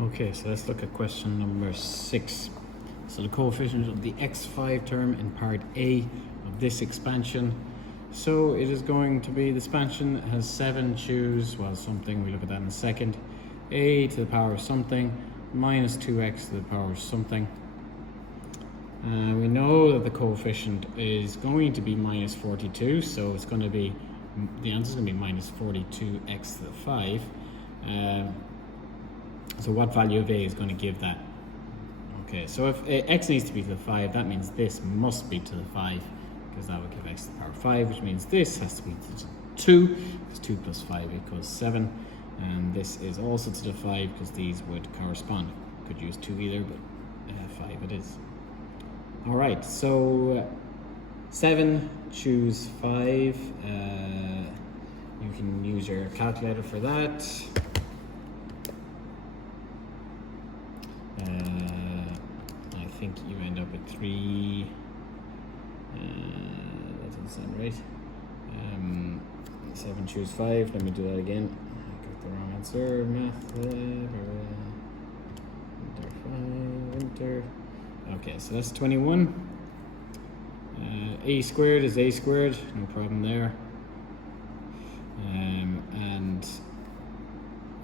Okay, so let's look at question number 6. So the coefficient of the x5 term in part A of this expansion. So it is going to be, the expansion has 7, choose, well, something, we look at that in a second. A to the power of something, minus 2x to the power of something. We know that the coefficient is going to be minus 42, so it's going to be, the answer is going to be minus 42x to the 5. So what value of A is going to give that? Okay, so if x needs to be to the 5, that means this must be to the 5, because that would give x to the power 5, which means this has to be to 2, because 2 plus 5 equals 7. And this is also to the 5, because these would correspond. Could use 2 either, but 5 it is. Alright, so 7, choose 5. You can use your calculator for that. I think you end up with 3. That doesn't sound right. 7, choose 5. Let me do that again. I got the wrong answer. Math. Enter. Okay, so that's 21. A squared is a squared. No problem there. And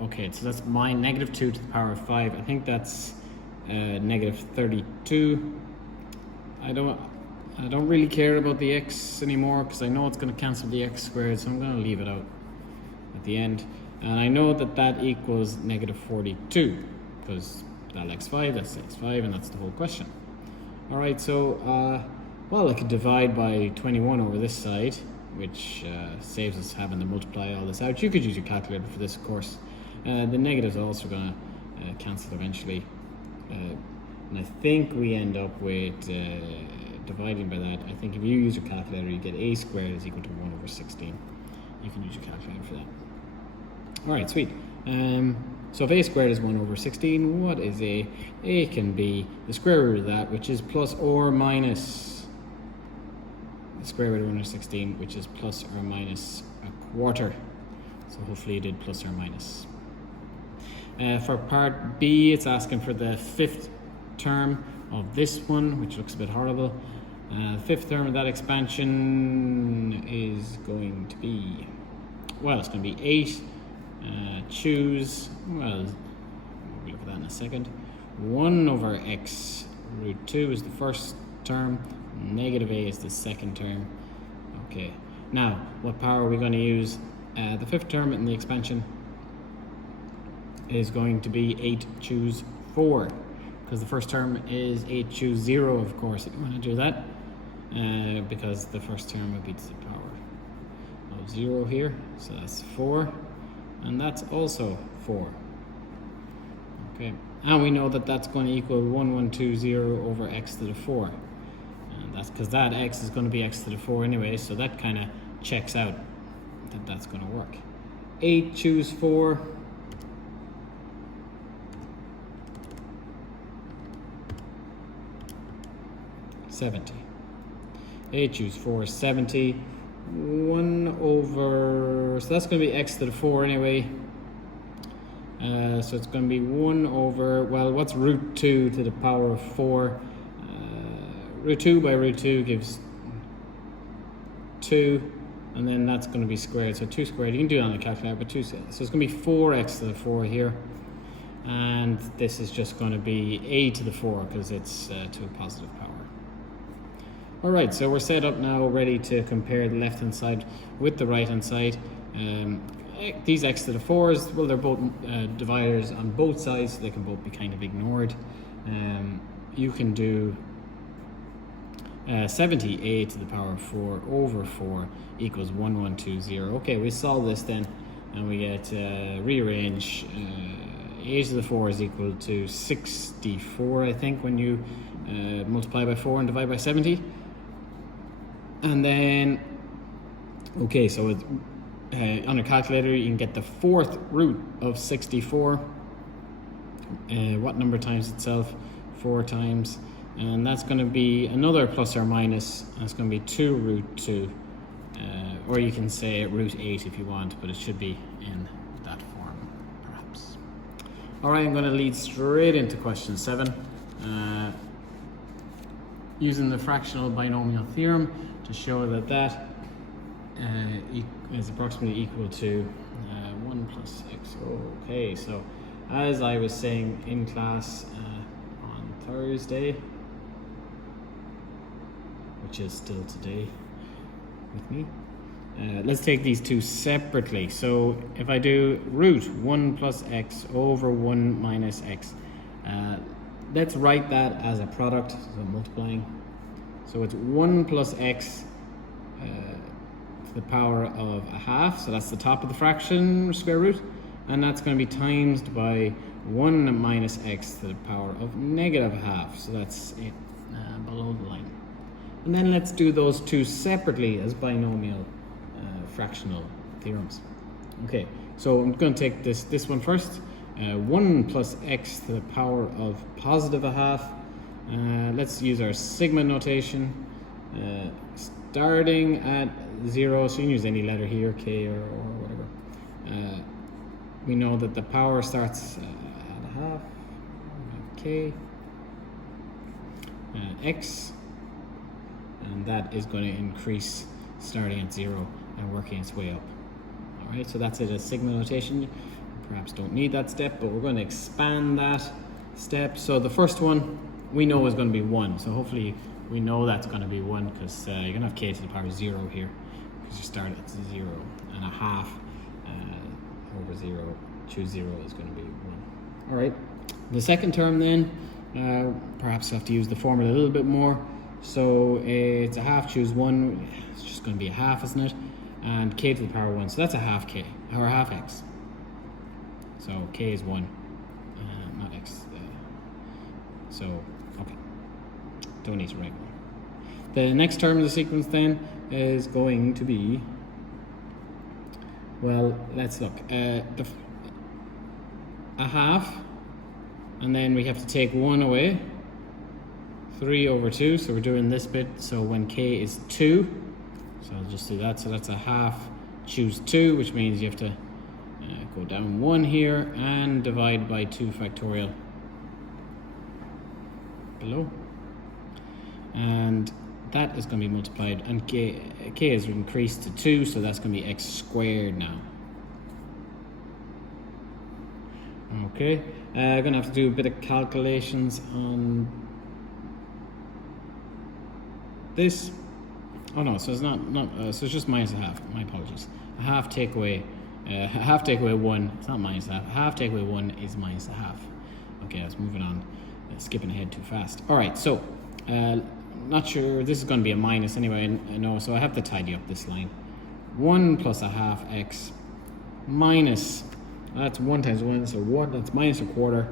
okay, so that's my negative 2 to the power of 5. I think that's negative 32. I don't really care about the x anymore, because I know it's going to cancel the x squared, so I'm going to leave it out at the end. And I know that that equals negative 42, because that x5, that's x5, and that's the whole question. Alright, so well, I could divide by 21 over this side, which saves us having to multiply all this out. You could use your calculator for this, of course. The negatives are also going to cancel eventually. And I think we end up with dividing by that. I think if you use your calculator, you get a squared is equal to 1 over 16. You can use your calculator for that. Alright, sweet. So if a squared is 1 over 16, what is a? A can be the square root of that, which is plus or minus the square root of 1 over 16, which is plus or minus a quarter. So hopefully you did plus or minus. For part B, it's asking for the 5th term of this one, which looks a bit horrible. 5th term of that expansion is going to be, well, it's going to be 8. Choose, well, we'll look at that in a second. 1 over x root 2 is the first term, negative a is the second term. Okay, now what power are we going to use? The 5th term in the expansion is going to be 8 choose 4, because the first term is 8 choose 0, of course. You want to do that because the first term would be to the power of 0 here, so that's 4, and that's also 4. Okay, and we know that that's going to equal 1120 over x to the 4, and that's because that x is going to be x to the 4 anyway, so that kind of checks out that that's going to work. 8 choose 4. $70. 8 choose 4 is 70. 1 over, so that's going to be x to the 4 anyway. So it's going to be 1 over, well, what's root 2 to the power of 4? Root 2 by root 2 gives 2, and then that's going to be squared. So 2 squared, you can do it on the calculator, but 2, so it's going to be 4x to the 4 here. And this is just going to be a to the 4, because it's to a positive power. Alright, so we're set up now, ready to compare the left-hand side with the right-hand side. These x to the 4s, well, they're both dividers on both sides, so they can both be kind of ignored. You can do 70a to the power of 4 over 4 equals 1120. Okay, we solve this then, and we get rearrange. A to the 4 is equal to 64, I think, when you multiply by 4 and divide by 70. And then, okay, so on a calculator, you can get the 4th root of 64. What number times itself? 4 times. And that's going to be another plus or minus. That's going to be 2 root 2. Or you can say root 8 if you want, but it should be in that form, perhaps. All right, I'm going to lead straight into question 7. Using the fractional binomial theorem to show that that is approximately equal to 1 plus x. Okay, so as I was saying in class on Thursday, which is still today with me, let's take these two separately. So if I do root 1 plus x over 1 minus x, let's write that as a product, so multiplying. So it's 1 plus x to the power of a half, so that's the top of the fraction square root, and that's going to be times by 1 minus x to the power of negative half, so that's it below the line. And then let's do those two separately as binomial fractional theorems. Okay, so I'm going to take this one first. 1 plus x to the power of positive a half. Let's use our sigma notation. Starting at 0, so you can use any letter here, k or whatever. We know that the power starts at a half, k, x, and that is going to increase starting at 0 and working its way up. All right, so that's it as sigma notation. You perhaps don't need that step, but we're going to expand that step. So the first one we know is going to be 1, so hopefully we know that's going to be 1, because you're going to have k to the power 0 here, because you start at 0, and a half over 0, choose 0 is going to be 1. All right, the second term then, perhaps have to use the formula a little bit more. So it's a half, choose 1, it's just going to be a half, isn't it? And k to the power 1, so that's a half k, or half x. So k is 1, not x. So, okay, don't need to write 1. The next term of the sequence then is going to be, well, let's look. A half, and then we have to take 1 away. 3 over 2, so we're doing this bit, so when k is 2, so I'll just do that, so that's a half, choose 2, which means you have to go down 1 here and divide by 2 factorial below, and that is going to be multiplied, and k is increased to 2, so that's going to be x squared now. Okay, I'm going to have to do a bit of calculations on this. Oh no, so it's not so it's just minus a half. My apologies. A half take away 1. It's not minus a half. A half take away 1 is minus a half. Okay, let's moving on. Skipping ahead too fast. All right, so not sure. This is going to be a minus anyway. I know, so I have to tidy up this line. 1 plus a half x minus, that's 1 times 1, so 1, that's minus a quarter.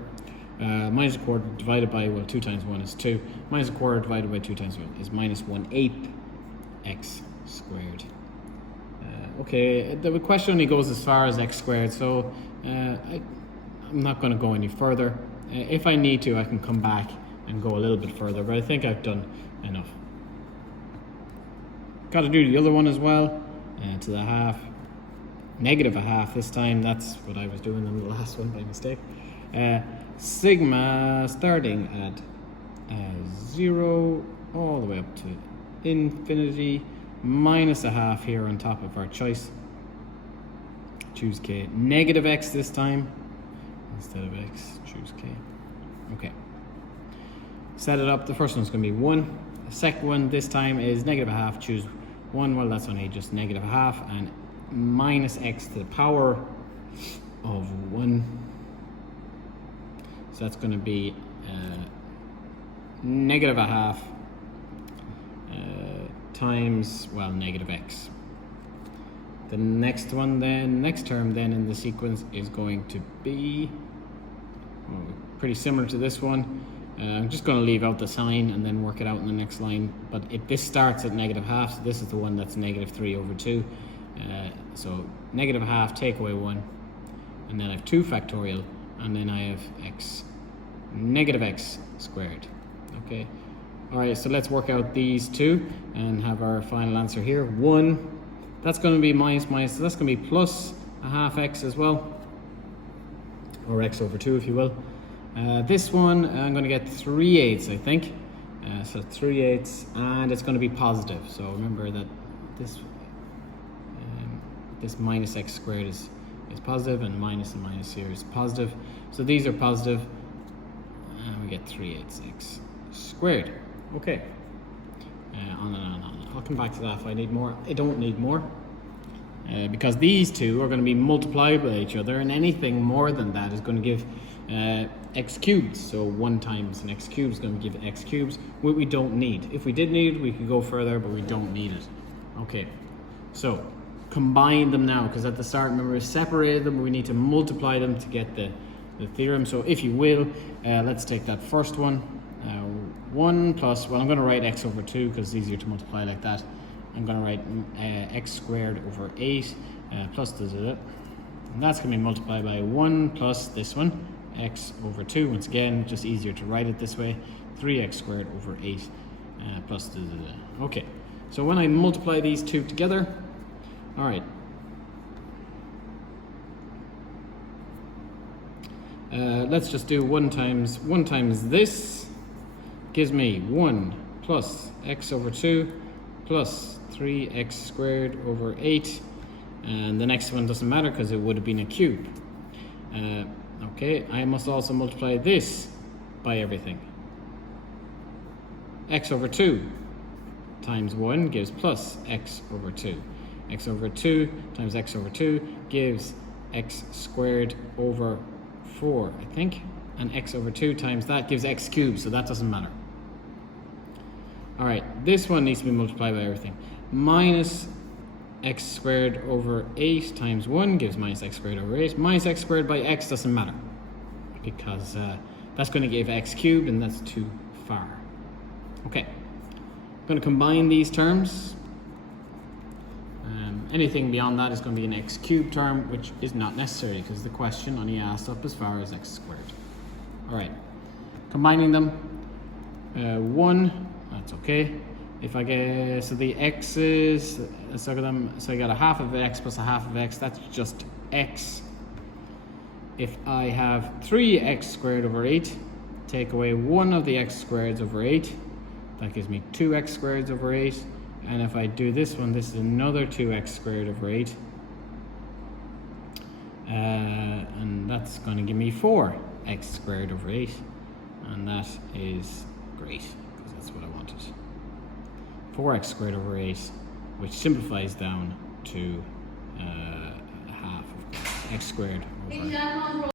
Minus a quarter divided by, well, 2 times 1 is 2. Minus a quarter divided by 2 times 1 is minus 1/8 x squared. Okay, the question only goes as far as x squared, so I'm not going to go any further. If I need to, I can come back and go a little bit further, but I think I've done enough. Got to do the other one as well, to the half. Negative a half this time, that's what I was doing on the last one by mistake. Sigma starting at 0 all the way up to infinity, minus a half here on top of our choice. Choose k. Negative x this time. Instead of x, choose k. Okay. Set it up. The first one's going to be 1. The second one this time is negative a half. Choose 1. Well, that's only just negative a half. And minus x to the power of 1. So that's going to be negative a half times, well, negative x. The next one then, next term then in the sequence is going to be pretty similar to this one. I'm just going to leave out the sign and then work it out in the next line. But this starts at negative half, so this is the one that's negative 3 over 2. So negative half, take away 1. And then I have 2 factorial, and then I have x, negative x squared. Okay. All right, so let's work out these two and have our final answer here. 1, that's going to be minus, so that's going to be plus a half x as well. or x over 2 if you will. This one I'm going to get 3/8 I think. So 3/8, and it's going to be positive. So remember that this this minus x squared is positive, and minus and minus here is positive. So these are positive, and we get 3/8 x squared. Okay. On and on and on. I'll come back to that if I need more. I don't need more. Because these two are going to be multiplied by each other, and anything more than that is going to give x cubed. So 1 times an x cubed is going to give x cubes, what we don't need. If we did need it, we could go further, but we don't need it. Okay, so combine them now, because at the start, remember, we separated them. We need to multiply them to get the theorem. So if you will, let's take that first one. 1 plus, well, I'm going to write x over 2 because it's easier to multiply like that. I'm going to write x squared over 8 plus and that's going to be multiplied by 1 plus this one, x over 2. Once again, just easier to write it this way. 3x squared over 8 plus Okay, so when I multiply these two together, all right. Let's just do 1 times this gives me 1 plus x over 2 plus 3x squared over 8, and the next one doesn't matter because it would have been a cube. Okay, I must also multiply this by everything. X over 2 times 1 gives plus x over 2. X over 2 times x over 2 gives x squared over 4, I think, and x over 2 times that gives x cubed, so that doesn't matter. All right, this one needs to be multiplied by everything. Minus x squared over 8 times 1 gives minus x squared over 8. Minus x squared by x doesn't matter, because that's going to give x cubed, and that's too far. Okay, I'm going to combine these terms. Anything beyond that is going to be an x cubed term, which is not necessary because the question only asked up as far as x squared. All right, combining them, 1, that's okay. If I get, so the x's, let's look at them. So I got a half of x plus a half of x, that's just x. If I have 3x squared over 8, take away one of the x squareds over 8, that gives me 2x squared over 8. And if I do this one, this is another 2x squared over 8. And that's going to give me 4x squared over 8. And that is great, because that's what I wanted. 4x squared over 8, which simplifies down to half of x squared over